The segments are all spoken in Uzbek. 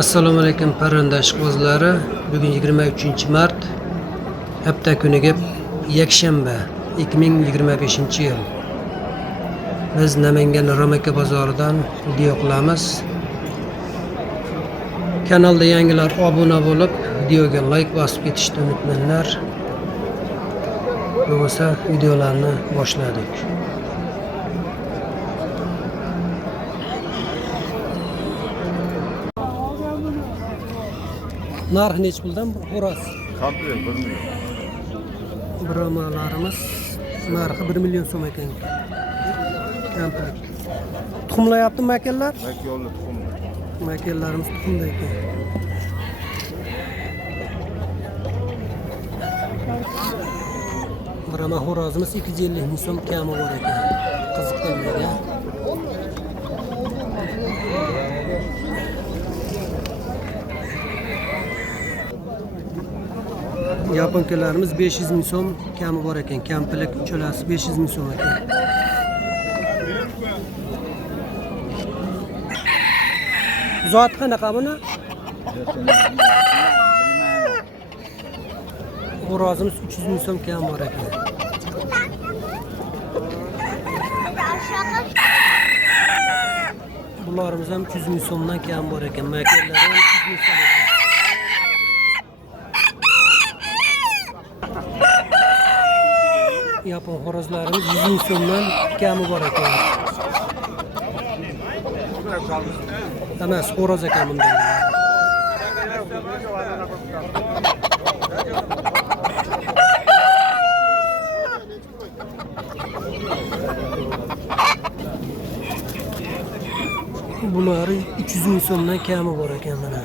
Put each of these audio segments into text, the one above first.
Assalomu alaykum parandash qozlari. Bugun 23-mart hafta kuniga yakshanba 2025-yil. Biz Namangan Ramaka bozoridan video qilamiz. Kanalda yangilar obuna bo'lib, videoga like bosib ketishni unutmanglar. Bo'lmasa videolarni boshladik. Narx necha puldan xo'roz? Komple 1 million. Bromalarimiz narxi 1 million so'm ekan. Komplet. Tuxumlayapti makallar? Makyolli tuxumli. Makallarimiz tuxumda ekan. Broma xo'rozimiz 250 ming so'm kami bor ekan. Qiziqlarga. Yaponkalarimiz 500 ming so'm kami bor ekan. Kampilik uchalasi 500 ming so'm ekan. Zot qanaqa buni? Xo'rozimiz 300 ming so'm kam bor ekan. Bularimiz ham 300 ming so'mdan kam bor ekan. Makallar ham 300 ming so'm ekan. Yapon xo'rozlarimiz 100 ming so'mdan kami bor ekan. Emas, xo'roz ekan bunday. Bunları 300 ming so'mdan kami bor ekan mana.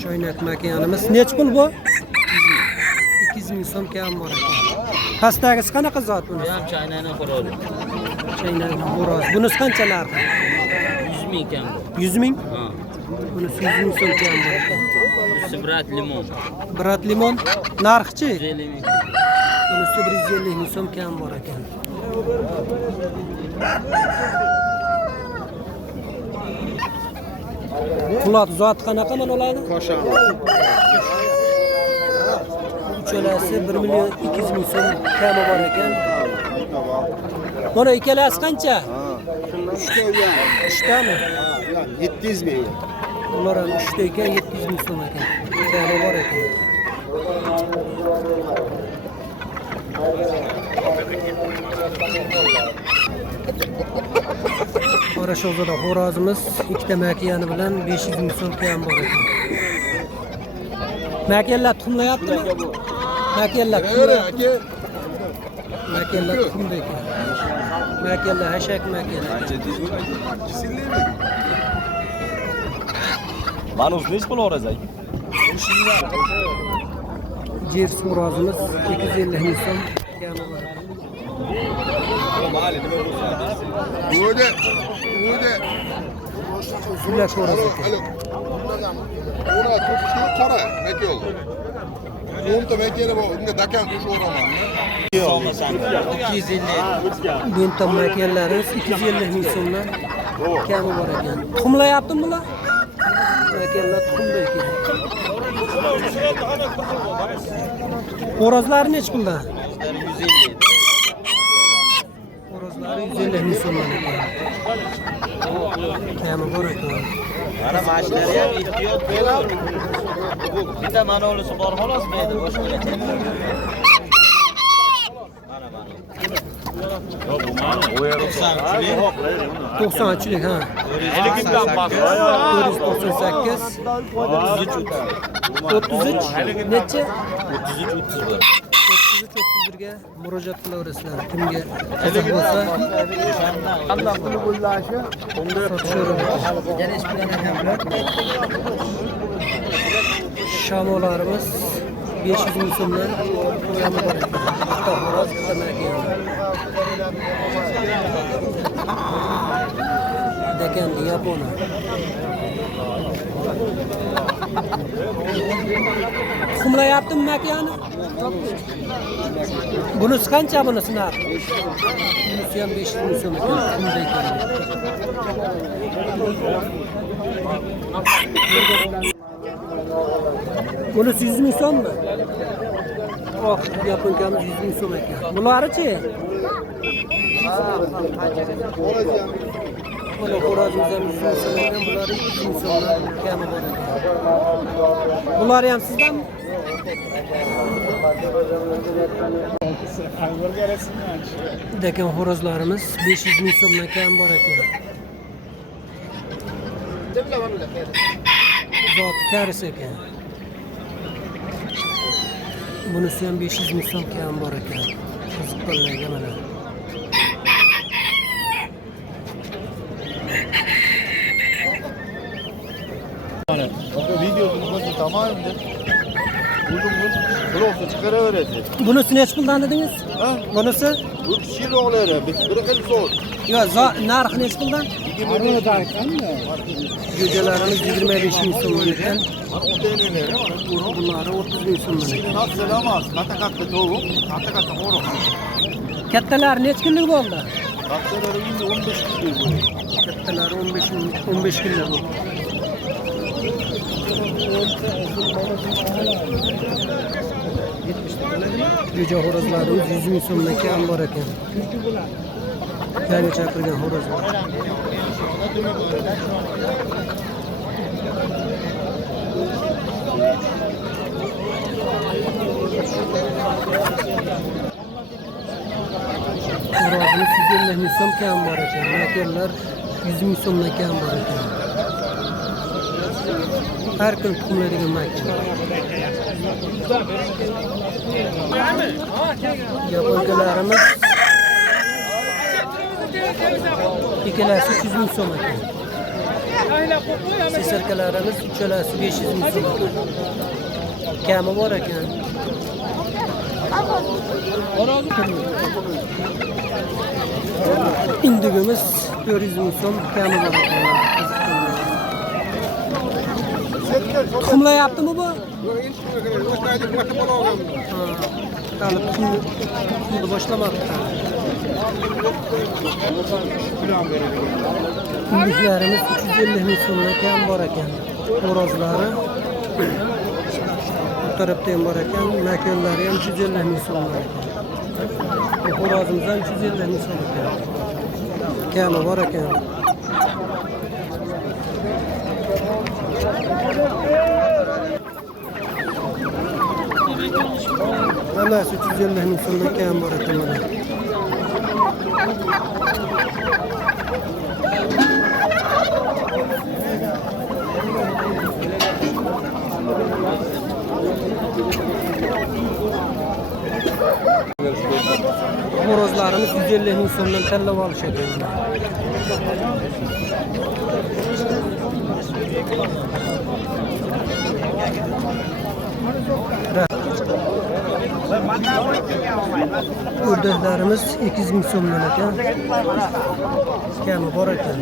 Shoynak makanimiz necha pul bu? 200 ming so'm kam bor ekan. Pastagisi qanaqa zot buni? Ham chaynani xo'rozi. Chaynani xo'roz. Bunisi qancha narxi? 100 ming kam. 100 ming? Ha. Bunisi 100 ming so'm kam bor ekan. Sibrat limon. Brat limon narxi-chi? 150 ming. Bunisi 150 ming so'm kam bor ekan. Qulot zot qanaqa mana oladi? Qoshan. Uchalasi 1 million 200 ming so'm kami bor ekan. Mana ikkalasi qancha? 3tami? 700 ming. Ular ham 3ta ekan, 700 ming so'm ekan. Kami bor ekan. Qora sho'zada xo'rozimiz ikkita makiyani bilan 500 ming so'm kam bor ekan. Makallar tuxumlayaptimi? Makallar tuxumlayapti. Makallar tuxumda ekan. Makallar hashak makallar. Manus necha pul o'razay? Jers xo'rozimiz 250 ming so'm kami bor ekan. O'de. Sulash xo'roz ekan. Ona turishni qora makyol. 10 ta makyoli bor. Unga dakan qo'shib o'raman. 250. Benta makallarimiz 250 ming so'mdan kami bor ekan. Tuxumlayaptimi bular? Makallar tuxumda ekan. Xo'rozlari necha puldan? 150. Xo'rozlari 150 ming so'mdan ekan. Kami bor ekan. Mana mashinalari ham ehtiyot bo'l. Bitta manolisi bor xolos mayda boshqa narsa. Mana 90'lik ha. 498 33 necha? 33-31 ga murojaat qilaverasizlar. Kimga qiziq bo'lsa, Allah puli bo'lashi. Shamolarimiz 500 ming so'mdan kami bor ekan. Xo'roz Dekendi Yapona. Tuxumlayaptimi makani? Bunisi qancha bunisi narx? Bunisi ham 500 ming so'm ekan. Tuxumda ekan. Bunisi 100 ming so'mmi? Oh, yaponkamiz 100 ming so'm ekan. Bularchi? Mana xo'rozimiz ham 100 ming so'm ekan, bular 200 ming so'mdan kami bor ekan. Bular ham sizdanmi? Dekan xo'rozlarimiz 500 ming so'mdan kam bor ekan. Zoti karis ekan. Bunisi ham 500 ming so'm kam bor ekan. Qiziqqanlarga mana. Videosunu tamam mı? Buldum bu. Blokta çıkaravereceğiz. Bunisi necha puldan dedingiz? Ha? Bunisi? 4 kişi oğulları. Bir kıl soğuk. Yo, narxi necha puldan? Jo'jalarimiz 25 ming so'm ekan. Bunlari 30 ming so'm ekan. Nasıl selamaz? Kata tavuk. Kata qo'roq. Kattalari necha kunlik bo'ldi? Kattaları yine 15 kilo bu. Kattalari 15 kunlik bo'ldi. Jo'ja xo'rozlarimiz 100 ming so'mdan kam bor ekan. Yangi chaqirgan xo'rozlar. Xo'rozimiz 150 ming so'm kam bor ekan. Makellar 100 ming so'mdan kam bor ekan. Her gün tuxumlaydigan makin. Yaponkalarimiz ikkalasi 300 ming so'm ekan. Sesarkalarimiz uchalasi 500 ming so'm ekan. Kami bor ekan. Indigimiz 400 ming so'm kami bor ekan. Tuxumlayaptimi bu? Hali tuxumni boshlamabdi. Indiklarimiz 350 ming so'mdan kam bor ekan. Xo'rozlari bu tarafda ham bor ekan. Makonlari ham 350 ming so'mdan ekan. Xo'rozimiz ham 350 ming so'm ekan. Kami bor ekan. Hammasi 350 ming so'mdan kam bor ekan mana. Xo'rozlarimiz 150 ming so'mdan tanlab olish ekan. O'rdaklarimiz 200 ming so'mdan ekan. Kami bor ekan.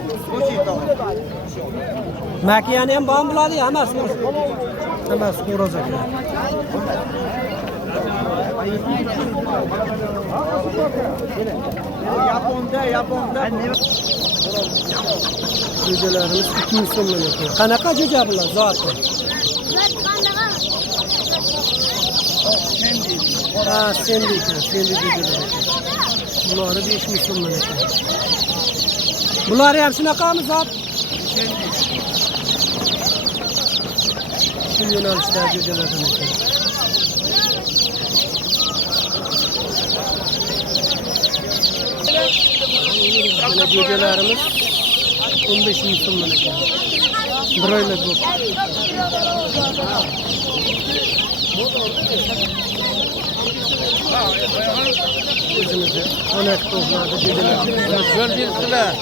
Makiyani ham bormi bo'ladi, hammasi xo'roz ekan. Yaponda. Jo'jalarimiz 2 ming so'mdan ekan. Qanaqa jo'ja bular zoti? Ha, sendi jo'jalar ekan. Bunları 5 ming so'mdan ekan. Bular ham shunaqami zot? Shu yo'nalishdagi jo'jalardan ekan. Mana jo'jalarimiz 15 ming so'mdan ekan. Bir oylik bu. O'zimizda onak to'g'nadi jo'jalar. Yo'l berdilar.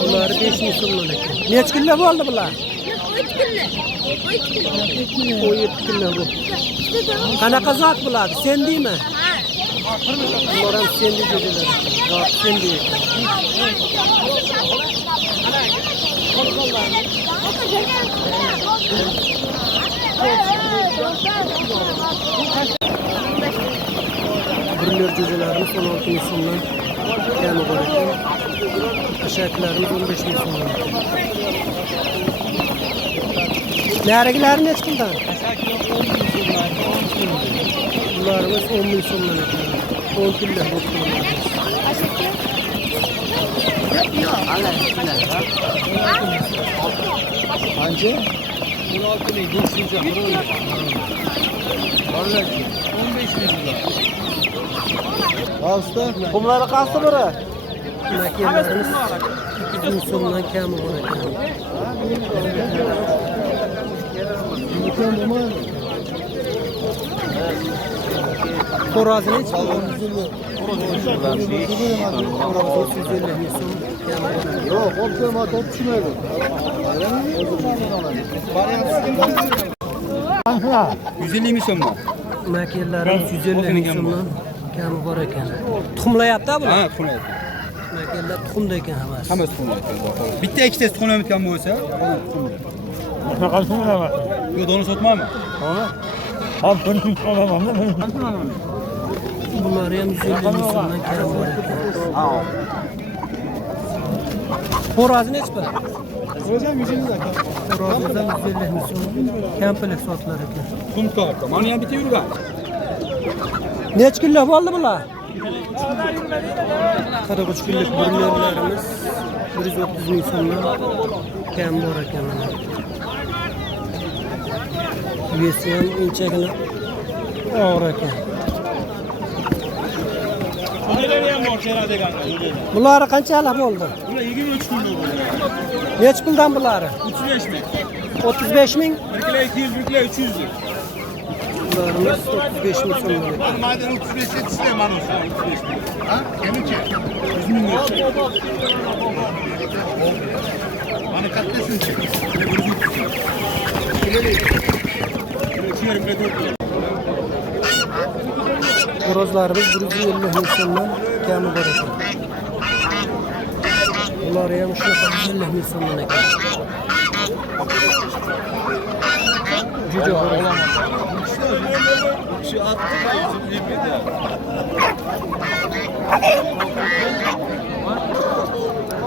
Bular 5 ming so'mdan ekan. Necha kunlar bo'ldi bular? 17 kunlar bu. Qanaqa zot bo'ladi? Sendimi? Bunlar hem sendi cüceler. Rahat sendi. Briller cücelerimiz 16 milyondan kâmi var ekan. Aşağıdakilerimiz 15 milyondan. Narigiler neç puldan? Bunlarımız 10 milyondan ekan. 10 puldan boktular. Anca? 16 ne? Dursunca. Vallahi 15 milyon. Usta, kumları kastı bura. Makinelerimiz 200 milyondan kâmi var ekan. Xorazı neç puldan? Xorazı 150 milyon kâmi var ekan. Yok, opsiyonu top düşmedi. Aha. 150 milyon mu? Makinelerimiz 150 milyondan kâmi var ekan. Tuxumlayapti bular. Ha, tuxum. Makineler tuxumda ekan hammasi. Hammasi tuxum. Bitta ikkita tuxum o'tgan bo'lsa, yo dona sotmaymi? Bunlar ham 150 milyondan kâmi var ekan. Xorazı neç pul? Hocam 150 dakika. Xorazıdan 150 milyon kompleks sotilar ekan. Tuxum qo'yapti. Mana ham bitta yurgan. Neç kilo bo'ldi bular? 43 kunlik burunlarimiz 130 ming so'mdan kam bor ekan. Yesi ham inchagina og'ir ekan. Bular qanchalik bo'ldi? Bular 23 kun bo'ldi. Nech puldan bular? 35 ming. 35 ming. 1 kilo 200, 1 kilo 300 lik. Bularimiz 35 ming so'mdan. Madem 35 yetişti man olsun. 35 bin. Ha? Keminki. 100 ming bo'lsa. Bana katlasın ki. Horozlarimiz 150 ming so'mdan kami bor ekan. Ular ham shunaqa 150 ming so'mdan ekan. Juda horoz.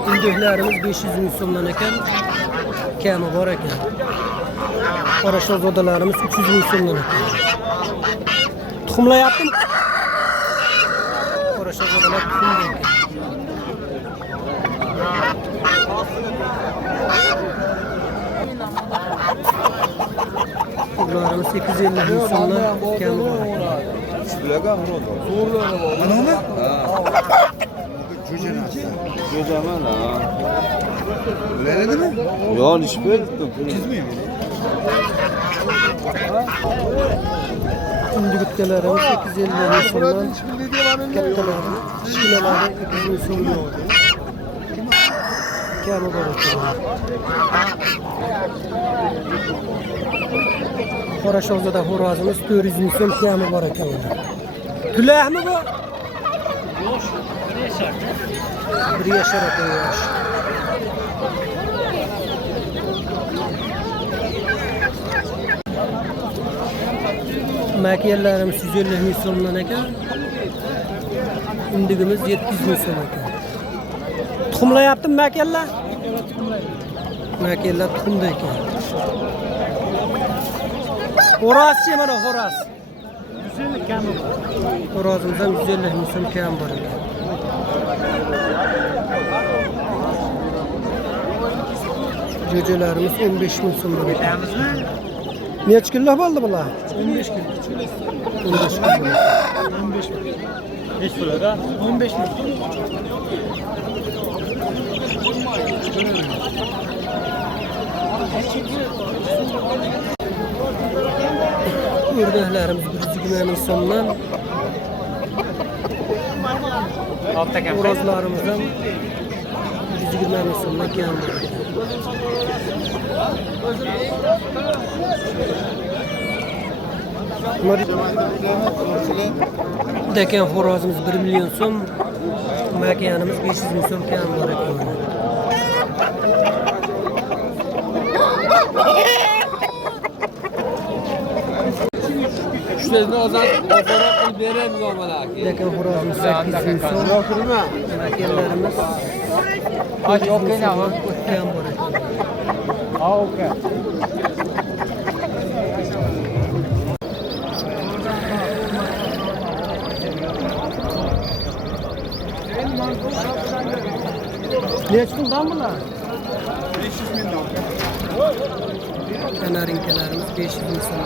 Indiklarimiz 500 ming so'mdan ekan. Kami bor ekan. Qora shahzodalarimiz 300 ming so'mdan ekan. Tuxumlayaptimi? Qora shahzodalar tuxumda ekan. Ularimiz 850 ming so'mdan kami bor ekan. Bilagan Murat. Zo'rlar bor. Anami? Jo'jaman ha. Bilemedin mi? Yo, ish berdim. Indiklarimiz 850 ming so'mdan kattalar, kichkinalar 200 ming so'mdan kami bor ekan. Qora shahzoda xo'rozimiz 400 ming so'm kami bor ekan. Tulahmi bu? Yosh, 1 yashar ekan yosh. Makinelerimiz 150 ming so'mdan ekan. Indigimiz 700 ming so'm ekan. Tuxumlayaptimi makinelar? Makinelar tuxumda ekan. Xo'rozchi mana xo'roz. 150 kam bor. Xo'rozimizdan 150 ming so'm kam bor ekan. Jo'jalarimiz 15 ming so'mdan ekan. Necha kilo bo'ldi bular? 15 kilo. 15 kilo. 15 ming. Necha pulda? 15 ming. O'rdaklarimiz 120 ming so'mdan. Xo'rozlarimiz ham 120 ming so'mdan kam. Deken horozimiz 1 milyon so'm, makiyanimiz 500 ming so'm kam bor ekan. Shularni ozod qilib beramiz yo'malar. Deken horozimiz 800 ming so'm, makiyalarimiz kam bor ekan. Neçə puldan bunlar? 500 mingdan. Kanarinkalarimiz 500 ming so'm.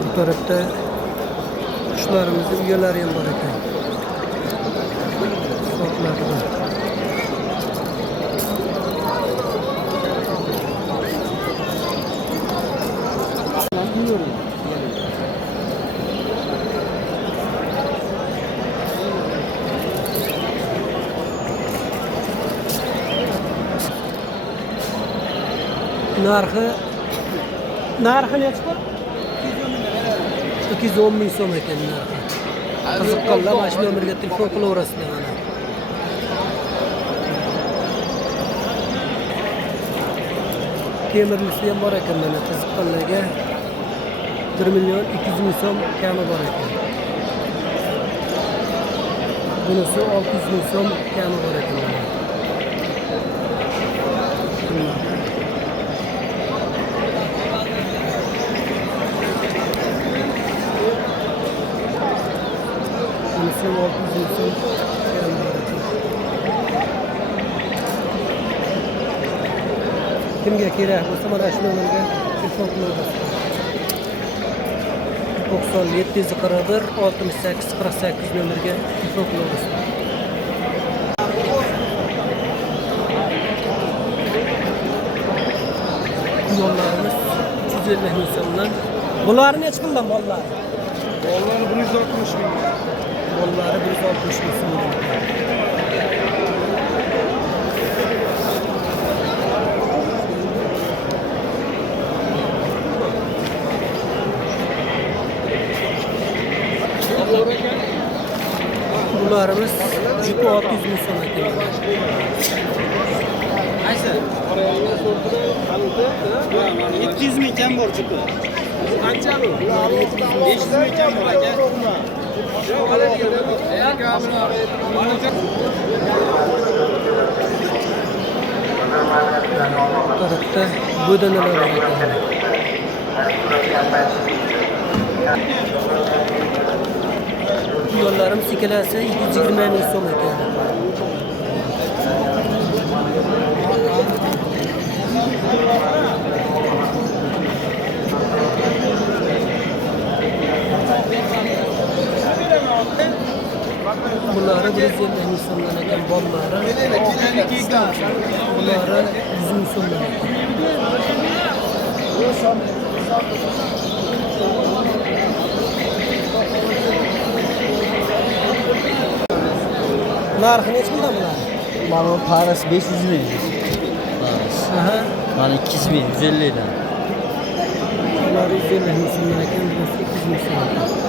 Bu tarafta kuşlarımızın uyalari ham bor ekan. Sotlarda. Narxı neçə bor? 210 ming so'm ekan narxi. Qiziqqanlar mana shu nomerga telefon qilaverasizlar mana. Temirlisi ham bor ekan mana qiziqqanlarga 1 milyon 200 ming so'm kami bor ekan. Bunisi 600 ming so'm kami bor ekan mana. Bunisi 600 ming so'm kami bor ekan. Kimga kerak bo'lsa mana shu nomerga telefon qilaverasizlar. 9741 68 48 nomerga telefon qilaverasizlar. Yollarimiz 350 ming so'mdan. Bular necha puldan bolalar? Bolalar 160 ming. Bolalar 160 ming so'm. Bularimiz 600 ming so'm ekan. Qaysi? 700 ming kam bor chiqdi. Qancha bu? 500 ming kam bor aka. Tarafta bo'danalar bor ekan. Yollarimiz ikkalasi 220 ming so'm ekan. Bunları 150 ming so'mdan ekan bollari. Bunları 100 ming so'mdan ekan. Narxi necha puldan bular? Mana parasi 500 ming. Aha. Mana 200 ming, 150 dan. Bunlar 150 ming so'mdan ekan, bunisi 200 ming so'm.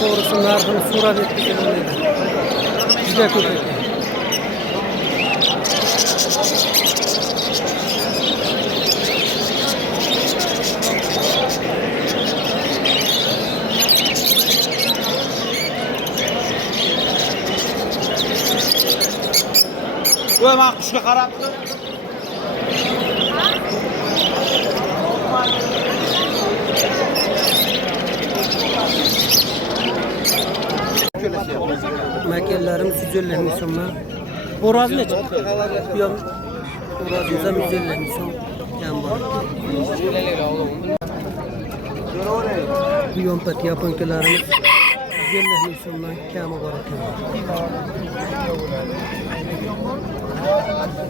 to'g'risi narxini so'rab yetkazilmaydi. Juda ko'p ekan. Voy, men qushga qarab tur. Makellarim 150 ming so'mdan. Xo'roz necha? Bu ham xo'rozimiz ham 150 ming so'm kam bor. Bu yompat yaponkalarimiz 150 ming so'mdan kami bor ekan.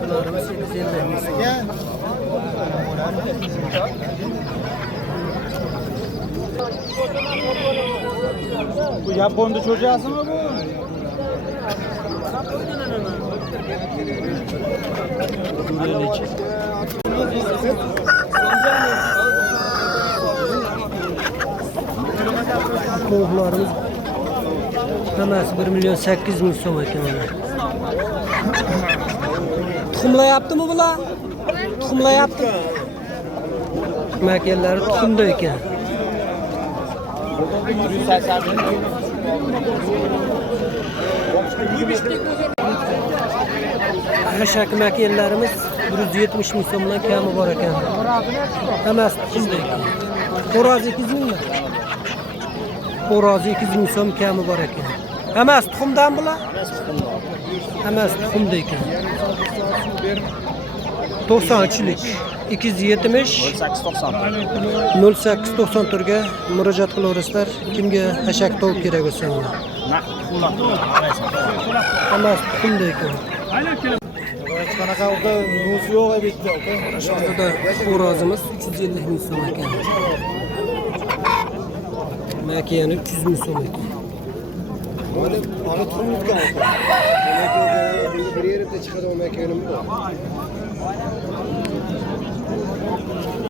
Bularimiz 850 ming so'm. Bu Yaponda çocuğasın mı bu? Tovuqlarımız hammasi 1 milyon 800 ming so'm ekan. Tuxumlayaptimi bular? Tuxumlayapti. Makellari tuxumda ekan. Haşak makellarimiz 170 ming so'mdan kami bor ekan. Hammasi tuxumda ekan. Xo'roz 200 mingmi? Xo'roz 200 ming so'm kami bor ekan. Hammasi tuxumdan bular? Hammasi tuxumda ekan. 93'lik 270 0890 ga murojaat qilaverasizlar. Kimga hashak tovuq kerak bo'lsa. Hammasi tuxumda ekan. Qanaqa uka no'si yo'q bitta uka. Shunda xo'rozimiz 350 ming so'm ekan. Makiyani 300 ming so'm ekan. Ana tuxumlikdan uka. Bir yerda chiqadi o makiyanim bor.